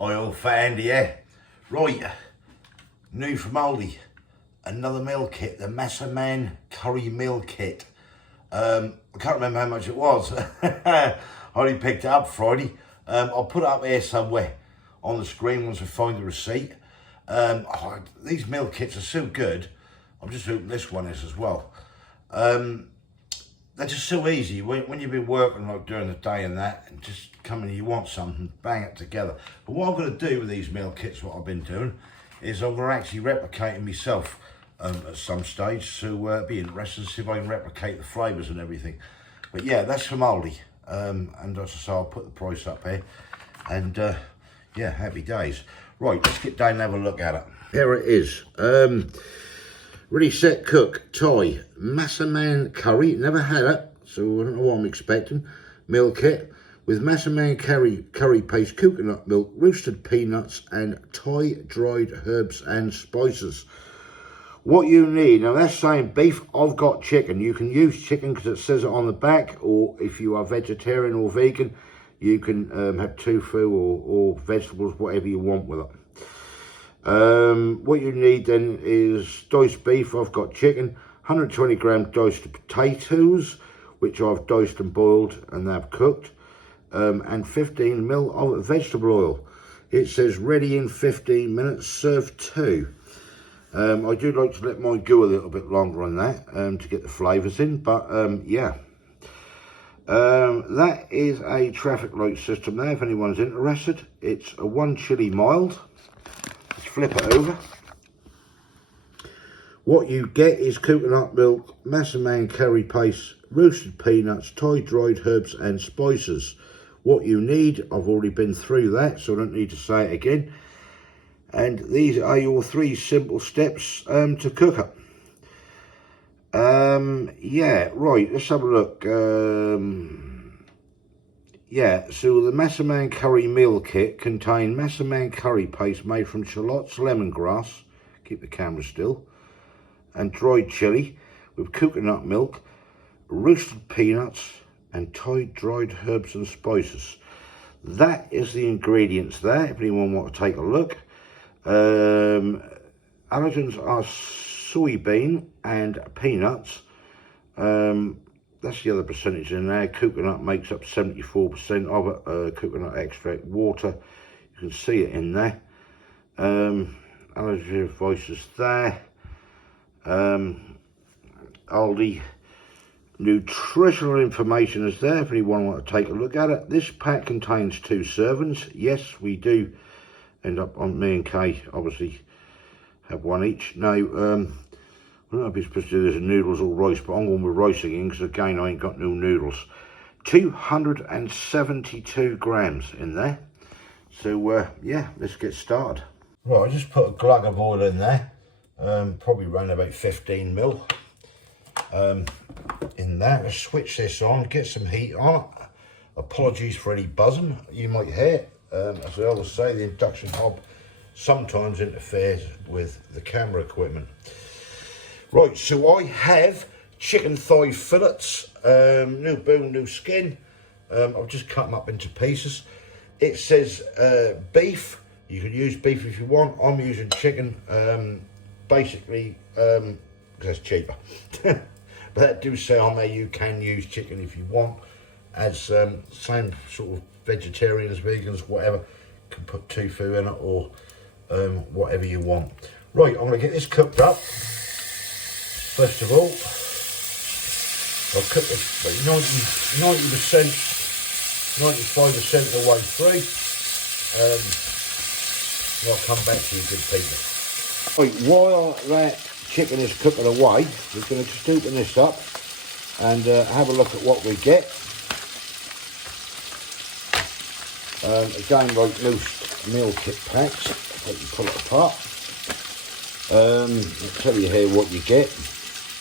Oil for Andy, yeah. Right, new from Aldi, another meal kit, the Massaman curry meal kit. I can't remember how much it was. I only picked it up Friday. I'll put it up here somewhere on the screen once I find the receipt. These meal kits are so good. I'm just hoping this one is as well. They're just so easy when you've been working like during the day and that, and just come in, you want something, bang it together. But what I'm going to do with these meal kits, what I've been doing, is I'm going to actually replicate them myself at some stage. So it'd be interesting to see if I can replicate the flavours and everything. But yeah, that's from Aldi, and as I say, I'll put the price up here. And yeah, happy days. Right, let's get down and have a look at it. Here it is. Ready, set, cook, Thai, Massaman curry. Never had it, so I don't know what I'm expecting. Meal kit with Massaman curry paste, coconut milk, roasted peanuts, and Thai dried herbs and spices. What you need, now that's saying beef, I've got chicken. You can use chicken because it says it on the back, or if you are vegetarian or vegan, you can have tofu or vegetables, whatever you want with it. What you need then is diced beef. I've got chicken, 120 gram diced potatoes, which I've diced and boiled and they've cooked, and 15 ml of vegetable oil. It says ready in 15 minutes, serve 2. I do like to let mine go a little bit longer on that to get the flavours in, but yeah. That is a traffic light system there if anyone's interested. It's a 1 chili mild. Let's flip it over. What you get is coconut milk, Massaman curry paste, roasted peanuts, Thai dried herbs and spices. What you need, I've already been through that, so I don't need to say it again. And these are your 3 simple steps to cook it. Yeah, right, let's have a look. Yeah, so the Massaman curry meal kit contains Massaman curry paste made from shallots, lemongrass, keep the camera still, and dried chili with coconut milk, roasted peanuts, and Thai dried herbs and spices. That is the ingredients there, if anyone wants to take a look. Allergens are soybean and peanuts. That's the other percentage in there. Coconut makes up 74% of it. Coconut extract, water. You can see it in there. Allergy advice is there. Aldi nutritional information is there if anyone wants to take a look at it. This pack contains 2 servings. Yes, we do end up on me and Kay obviously have 1 each. Now, I don't know if you're supposed to do this in noodles or rice, but I'm going with rice again because again I ain't got no noodles. 272 grams in there. So yeah, let's get started. Right, I just put a glug of oil in there, probably around about 15 ml in that. Let's switch this on, get some heat on it. Apologies for any buzzing you might hear. As I always say, the induction hob sometimes interferes with the camera equipment. Right, so I have chicken thigh fillets, new bone, new skin. I've just cut them up into pieces. It says beef. You can use beef if you want. I'm using chicken, basically, because it's cheaper. But that do say on there you can use chicken if you want, as same sort of vegetarians, vegans, whatever, you can put tofu in it or whatever you want. Right, I'm going to get this cooked up. First of all, I'll cook it about 90%, 95% of the way through. And I'll come back to you good people. Right, while that chicken is cooking away, we're going to just open this up and have a look at what we get. Again, like most meal kit packs, let me pull it apart. I'll tell you here what you get.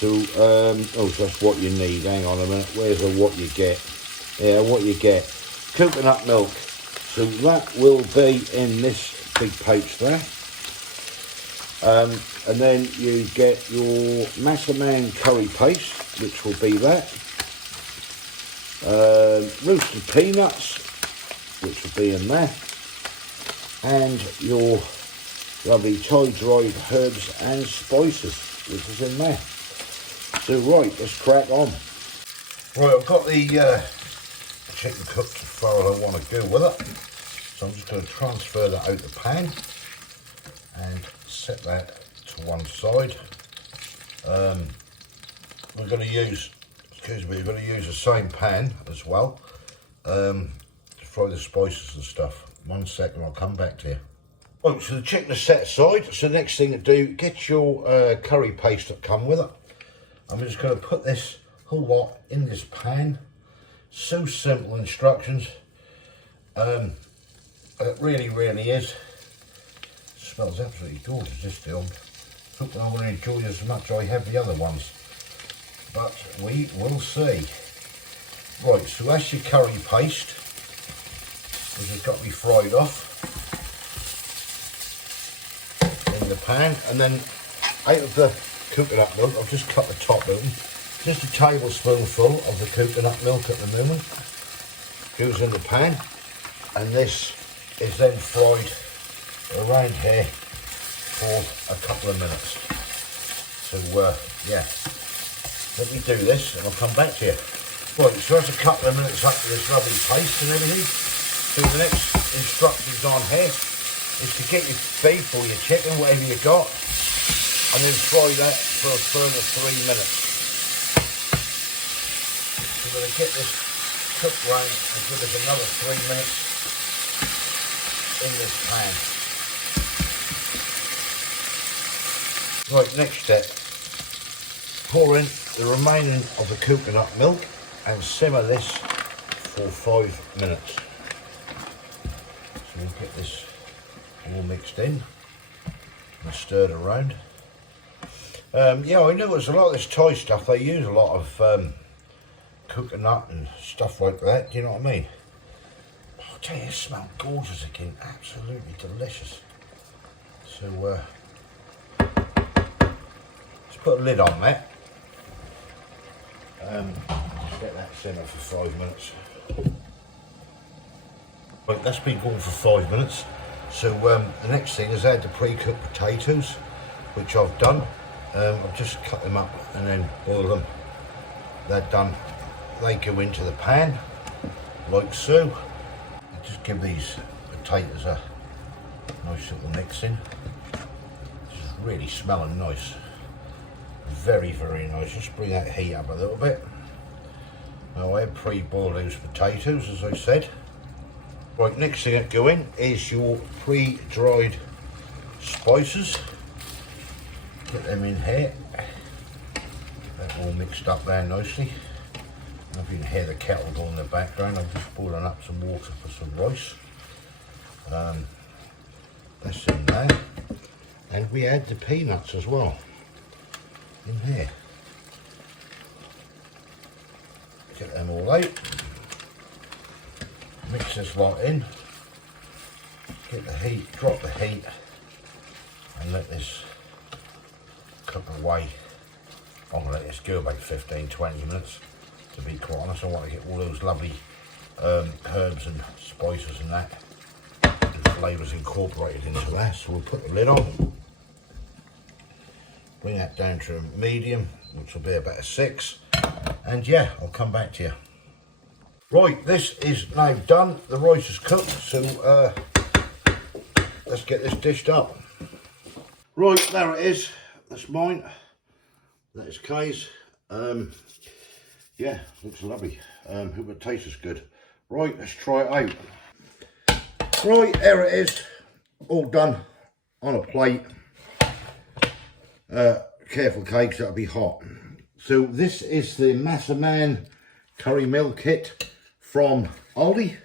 So, oh, so that's what you need. Hang on a minute. Where's the what you get? Yeah, what you get. Coconut milk. So that will be in this big pouch there. And then you get your Massaman curry paste, which will be that. Roasted peanuts, which will be in there. and your lovely tie-dried herbs and spices, which is in there. So right, let's crack on. Right, I've got the chicken cooked as far as I want to go with it. So I'm just going to transfer that out the pan and set that to one side. We're going to use, we're going to use the same pan as well to fry the spices and stuff. 1 second, I'll come back to you. Right, so the chicken is set aside. So the next thing to do, get your curry paste that come with it. I'm just going to put this whole lot in this pan. So simple instructions. It really, really is. It smells absolutely gorgeous, this film. I hope I'm going to enjoy it as much as I have the other ones. But we will see. Right, so that's your curry paste, which has got to be fried off in the pan. And then out of the coconut milk, I've just cut the top open. Just a tablespoonful of the coconut milk at the moment goes in the pan, and this is then fried around here for a couple of minutes. So yeah, let me do this and I'll come back to you. Right, so that's a couple of minutes up to this lovely paste and everything. So the next instructions on here is to get your beef or your chicken, whatever you got, and then fry that for a further 3 minutes. So we're going to get this cooked round and give us another 3 minutes in this pan. Right, next step. Pour in the remaining of the coconut milk and simmer this for 5 minutes. So we'll get this all mixed in and stirred around. Yeah, I know there's a lot of this Thai stuff, they use a lot of coconut and stuff like that, do you know what I mean? I'll tell you, it smells gorgeous again, absolutely delicious. So let's put a lid on that. Just get that simmer for 5 minutes. Right, that's been going for 5 minutes. So the next thing is add the pre-cooked potatoes, which I've done. I've just cut them up and then boil them. They're done. They go into the pan, like so. I just give these potatoes a nice little mix in. It's really smelling nice. Very, very nice. Just bring that heat up a little bit. Now I have pre-boiled those potatoes, as I said. Right, next thing that go in is your pre-dried spices. Get them in here. Get that all mixed up there nicely. If you can hear the kettle going in the background, I'm just boiling up some water for some rice. That's in there. And we add the peanuts as well in here. Get them all out. Mix this lot in. Get the heat, drop the heat, and let this cook away. I'm going to let this go about 15-20 minutes. To be quite honest, I want to get all those lovely herbs and spices and that and flavours incorporated into that. So we'll put the lid on, bring that down to a medium, which will be about a 6, and yeah, I'll come back to you. Right, this is now done. The rice is cooked, so let's get this dished up. Right, there it is. That's mine. That is Kay's. Yeah, looks lovely. Hope it tastes good. Right, let's try it out. Right, there it is. All done on a plate. Careful, cakes, that'll be hot. So this is the Massaman curry meal kit from Aldi.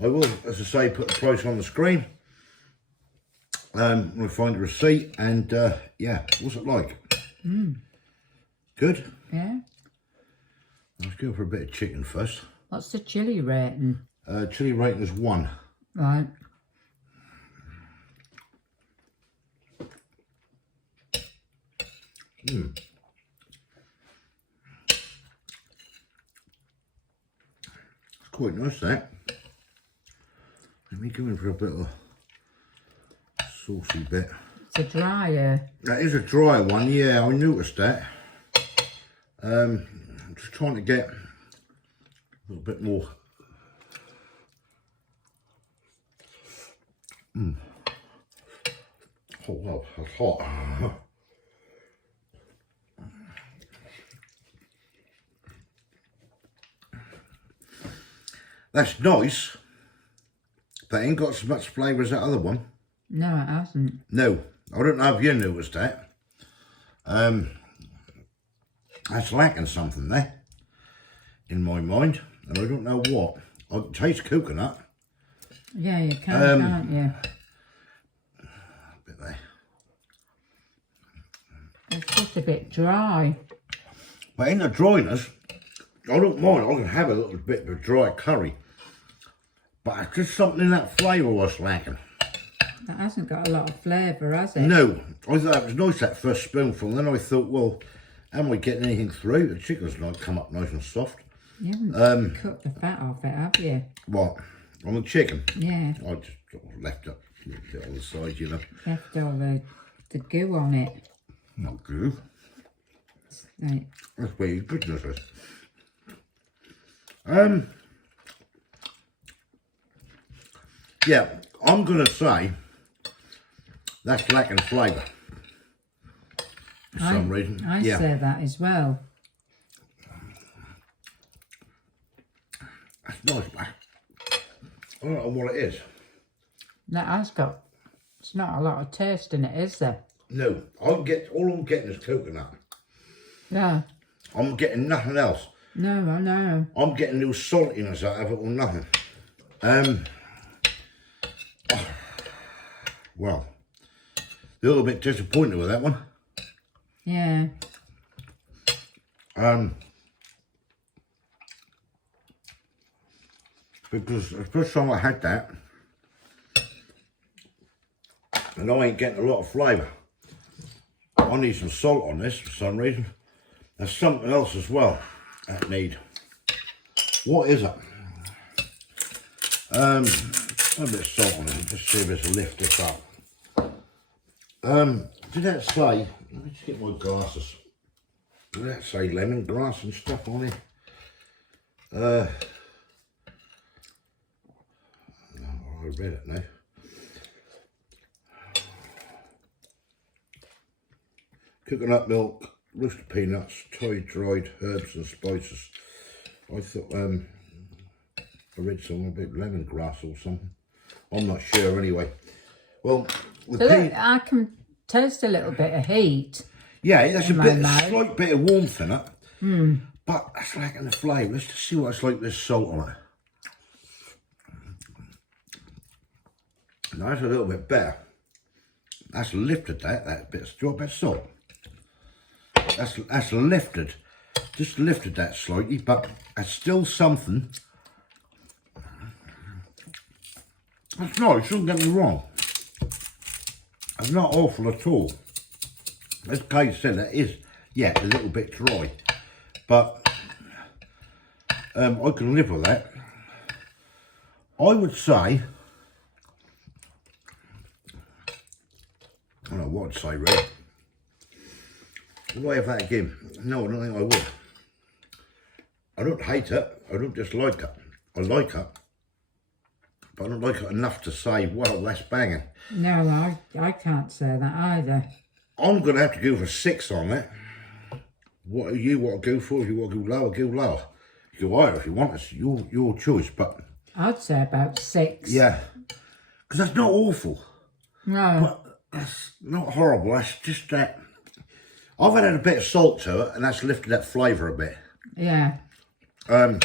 I will, as I say, put the price on the screen. We'll find the receipt and yeah, what's it like? Good? Yeah. Let's go for a bit of chicken first. What's the chilli rating? Chilli rating is 1. Right. It's quite nice, that. Let me go in for a bit of saucy bit. It's a drier. That is a dry one, yeah, I noticed that. I'm just trying to get a little bit more. Oh wow, that's hot. That's nice, but ain't got as much flavour as that other one. No, it hasn't. No, I don't know if you noticed that. That's lacking something there, in my mind, and I don't know what. I can taste coconut. Yeah, you can, can't you? A bit there. It's just a bit dry. But in the dryness, I don't mind. I can have a little bit of a dry curry. But it's just something in that flavour was lacking. That hasn't got a lot of flavour, has it? No, I thought it was nice that first spoonful. And then I thought, well, am I getting anything through? The chicken's not come up nice and soft. You haven't cut the fat off it, have you? What? On the chicken? Yeah. I just sort of left it on the side, you know. Left all the goo on it. Not good. Like, That's where your goodness is. Yeah, I'm gonna say that's lacking flavour for some reason. I yeah, say that as well. that's nice, man. I don't know what it is. That has got. It's not a lot of taste in it, is there? No, all I'm getting is coconut. Yeah. I'm getting nothing else. No, I know. I'm getting no saltiness out of it or nothing. Well, a little bit disappointed with that one. Yeah. Because the first time I had that, and I ain't getting a lot of flavour. I need some salt on this for some reason. There's something else as well I need. What is it? A bit of salt on it, just see if it's lift this up. Did that say, let me just get my glasses. Did that say lemongrass and stuff on it? No, I read it now. Coconut milk, roasted peanuts, dried herbs and spices. I thought I read something about lemongrass or something. I'm not sure anyway. Well, So look, I can taste a little bit of heat. yeah, there's a mouth. slight bit of warmth in it. But that's lacking the flavour. Let's just see what it's like with this salt on it. Now that's a little bit better. That's lifted that bit of salt. That's lifted, just lifted that slightly, but it's still something. That's nice, don't get me wrong. It's not awful at all. As Kate said, it is, yeah, a little bit dry, but I can live with that. I would say, I don't know what to say, Red. Would I have that again? No, I don't think I would. I don't hate it. I don't dislike it. I like it. But I don't like it enough to say, well, that's banging. No, I can't say that either. I'm going to have to go for 6 on it. What do you want to go for? If you want to go lower, go lower. You go higher if you want. It's your choice. But I'd say about 6. yeah, because that's not awful. No. But that's not horrible. That's just that. I've added a bit of salt to it, and that's lifted that flavour a bit. Yeah. Do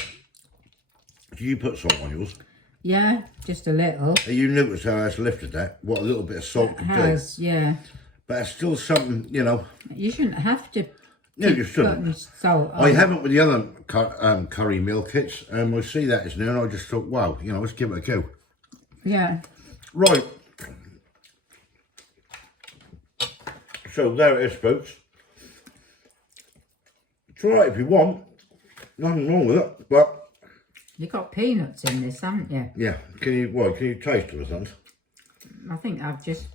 you put salt on yours? Yeah, just a little. You notice how that's lifted that? What a little bit of salt could do. Yeah. But it's still something, you know. You shouldn't have to. No, you shouldn't. Putting salt on. I haven't with the other curry meal kits. I see that as new, and I just thought, wow, you know, let's give it a go. Yeah. Right. So there it is, folks. Try it if you want. Nothing wrong with it, but You've got peanuts in this, haven't you? yeah. Can you taste it or something? I think I've just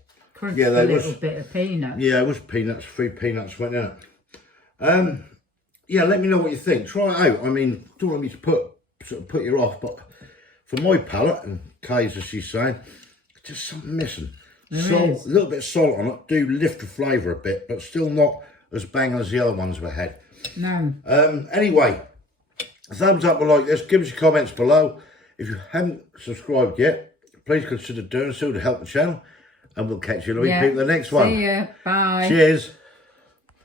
crushed Yeah, a there little was- bit of peanut. Yeah, it was peanuts. 3 peanuts went in it. Yeah, let me know what you think. Try it out. I mean, don't want me to put you off, but for my palate, and Kay's as she's saying, just something missing. Salt, is. a little bit of salt on it, do lift the flavour a bit, but still not as banging as the other ones we had. No. Anyway, thumbs up or like this, give us your comments below. If you haven't subscribed yet, please consider doing so to help the channel, and we'll catch you in a week Yeah. for the next one. See ya. Bye. Cheers.